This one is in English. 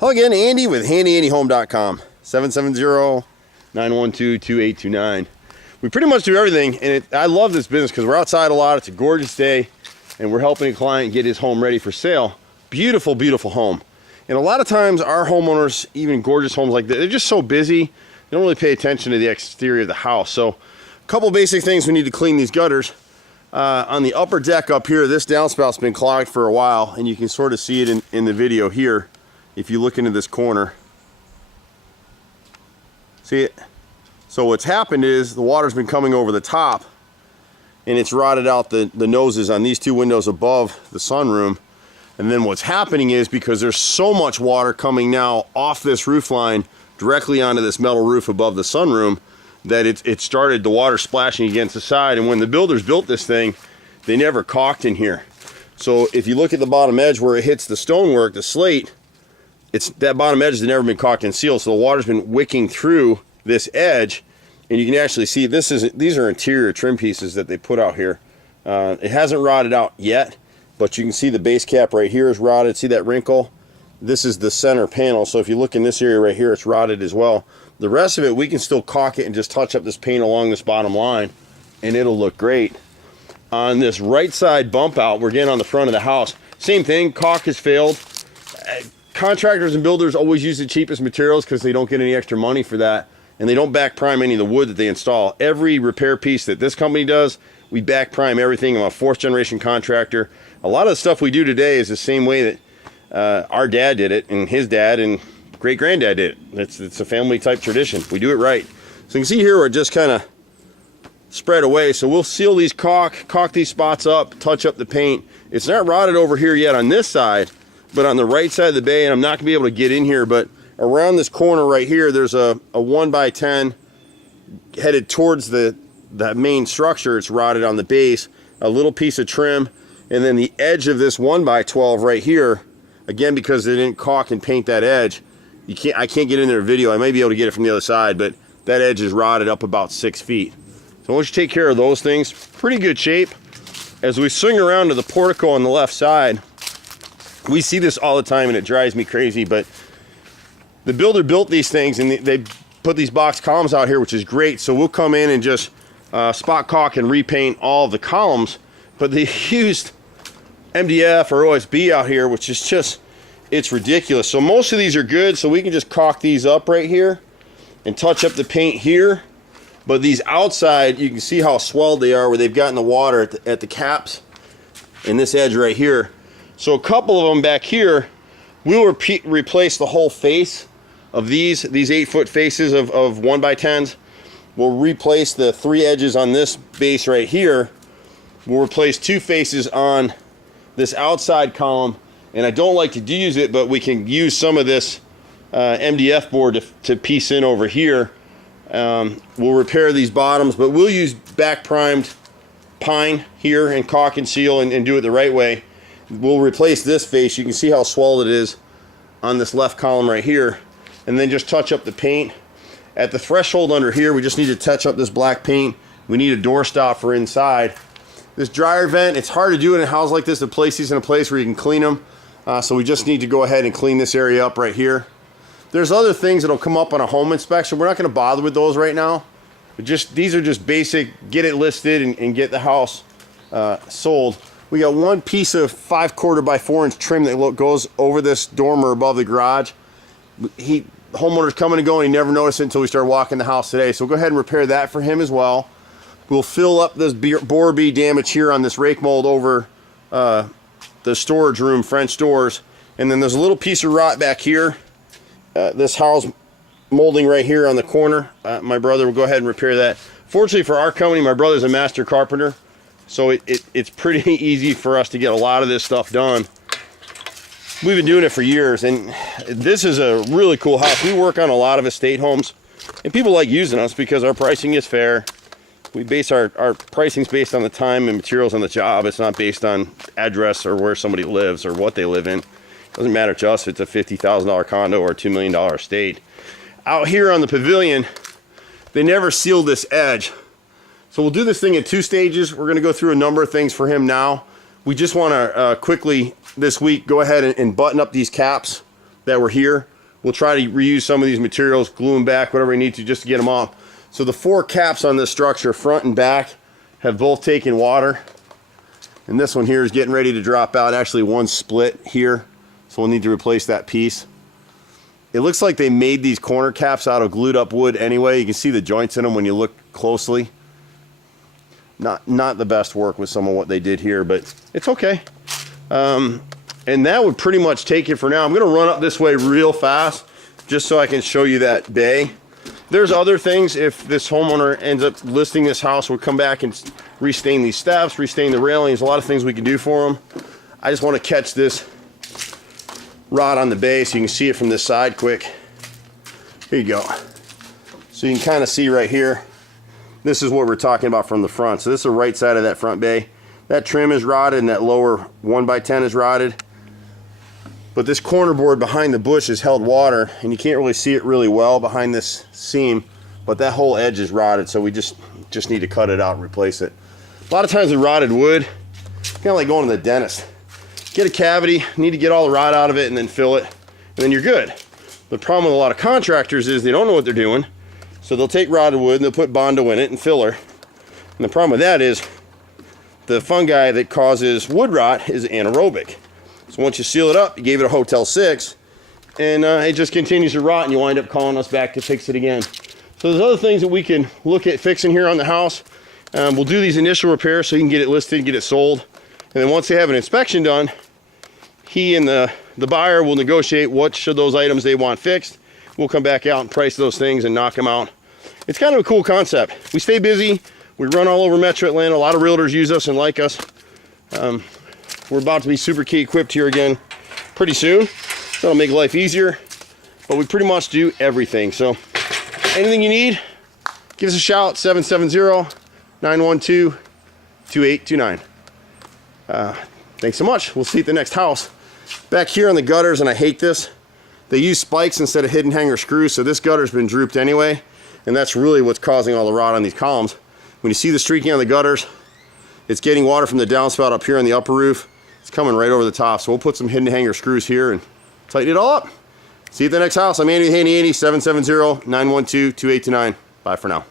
Hello again, Andy with HandyANDYHome.com, 770-912-2829. We pretty much do everything, and I love this business because we're outside a lot. It's a gorgeous day, and we're helping a client get his home ready for sale. Beautiful, beautiful home. And a lot of times our homeowners, even gorgeous homes like this, they're just so busy, they don't really pay attention to the exterior of the house. So a couple basic things we need to clean these gutters. On the upper deck up here, this downspout's been clogged for a while, and you can sort of see it in the video here if you look into this corner. See it? So what's happened is the water's been coming over the top, and it's rotted out the noses on these two windows above the sunroom. And then what's happening is, because there's so much water coming now off this roof line directly onto this metal roof above the sunroom, that it started the water splashing against the side. And when the builders built this thing, they never caulked in here. So if you look at the bottom edge where it hits the stonework, the slate, that bottom edge has never been caulked and sealed. So the water's been wicking through this edge, and you can actually see these are interior trim pieces that they put out here. It hasn't rotted out yet, but you can see the base cap right here is rotted. See that wrinkle? This is the center panel, so if you look in this area right here, it's rotted as well. The rest of it, we can still caulk it and just touch up this paint along this bottom line, and it'll look great. On this right side bump out, we're getting on the front of the house. Same thing, caulk has failed. Contractors and builders always use the cheapest materials because they don't get any extra money for that, and they don't back prime any of the wood that they install. Every repair piece that this company does, we back prime everything. I'm a 4th generation contractor. A lot of the stuff we do today is the same way that our dad did it, and his dad and great granddad did it. It's a family type tradition. We do it right. So you can see here where it just kind of spread away. So we'll seal these caulk these spots up, touch up the paint. It's not rotted over here yet on this side, but on the right side of the bay, and I'm not gonna be able to get in here, but around this corner right here, there's a 1x10 headed towards the main structure. It's rotted on the base, a little piece of trim, and then the edge of this 1x12 right here, again, because they didn't caulk and paint that edge, I can't get in their video. I may be able to get it from the other side, but that edge is rotted up about 6 feet. So once you take care of those things, pretty good shape. As we swing around to the portico on the left side, we see this all the time and it drives me crazy, but the builder built these things and they put these box columns out here, which is great. So we'll come in and just spot caulk and repaint all of the columns, but they used MDF or OSB out here, which is just, it's ridiculous. So most of these are good, so we can just caulk these up right here and touch up the paint here. But these outside, you can see how swelled they are where they've gotten the water at the caps and this edge right here. So a couple of them back here, we'll replace the whole face of these 8-foot faces of 1x10s. We'll replace the 3 edges on this base right here. We'll replace 2 faces on this outside column, and I don't like to use it, but we can use some of this MDF board to piece in over here. We'll repair these bottoms, but we'll use back primed pine here and caulk and seal and do it the right way. We'll replace this face. You can see how swelled it is on this left column right here, and then just touch up the paint. At the threshold under here, we just need to touch up this black paint. We need a door stop for inside. This dryer vent, it's hard to do in a house like this to place these in a place where you can clean them. So we just need to go ahead and clean this area up right here. There's other things that'll come up on a home inspection. We're not going to bother with those right now. But these are just basic, get it listed and get the house sold. We got one piece of 5/4 by 4-inch trim that goes over this dormer above the garage. Homeowners coming and going, he never noticed it until we started walking the house today. So we'll go ahead and repair that for him as well. We'll fill up this bore bead damage here on this rake mold over the storage room, French doors. And then there's a little piece of rot back here. This house molding right here on the corner. My brother will go ahead and repair that. Fortunately for our company, my brother's a master carpenter, so it's pretty easy for us to get a lot of this stuff done. We've been doing it for years, and this is a really cool house. We work on a lot of estate homes, and people like using us because our pricing is fair. We base our pricing's based on the time and materials on the job. It's not based on address or where somebody lives or what they live in. It doesn't matter to us if it's a $50,000 condo or a $2 million estate. Out here on the pavilion, they never sealed this edge. So we'll do this thing in 2 stages. We're gonna go through a number of things for him now. We just wanna quickly this week go ahead and button up these caps that were here. We'll try to reuse some of these materials, glue them back, whatever we need to, just to get them off. So the 4 caps on this structure, front and back, have both taken water. And this one here is getting ready to drop out. Actually, one split here, so we'll need to replace that piece. It looks like they made these corner caps out of glued up wood anyway. You can see the joints in them when you look closely. Not the best work with some of what they did here, but it's okay. And that would pretty much take it for now. I'm gonna run up this way real fast just so I can show you that bay. There's other things. If this homeowner ends up listing this house, we'll come back and restain these steps, restain the railings, a lot of things we can do for them. I just want to catch this rod on the bay so you can see it from this side quick. Here you go. So you can kind of see right here, this is what we're talking about from the front. So this is the right side of that front bay. That trim is rotted and that lower 1x10 is rotted. But this corner board behind the bush has held water, and you can't really see it really well behind this seam, but that whole edge is rotted, so we just need to cut it out and replace it. A lot of times with rotted wood, kind of like going to the dentist. Get a cavity, need to get all the rot out of it and then fill it, and then you're good. The problem with a lot of contractors is they don't know what they're doing, so they'll take rotted wood and they'll put Bondo in it and filler. And the problem with that is the fungi that causes wood rot is anaerobic. So once you seal it up, you gave it a Hotel 6, and it just continues to rot, and you wind up calling us back to fix it again. So there's other things that we can look at fixing here on the house. We'll do these initial repairs so you can get it listed, get it sold. And then once they have an inspection done, he and the buyer will negotiate which of those items they want fixed. We'll come back out and price those things and knock them out. It's kind of a cool concept. We stay busy. We run all over Metro Atlanta. A lot of realtors use us and like us. We're about to be super key equipped here again pretty soon. That'll make life easier, but we pretty much do everything. So anything you need, give us a shout, 770-912-2829. Thanks so much. We'll see you at the next house. Back here on the gutters, and I hate this, they use spikes instead of hidden hanger screws, so this gutter's been drooped anyway, and that's really what's causing all the rot on these columns. When you see the streaking on the gutters, it's getting water from the downspout up here on the upper roof. It's coming right over the top, so we'll put some hidden hanger screws here and tighten it all up. See you at the next house. I'm Andy with HandyANdy, 770-912-2829. Bye for now.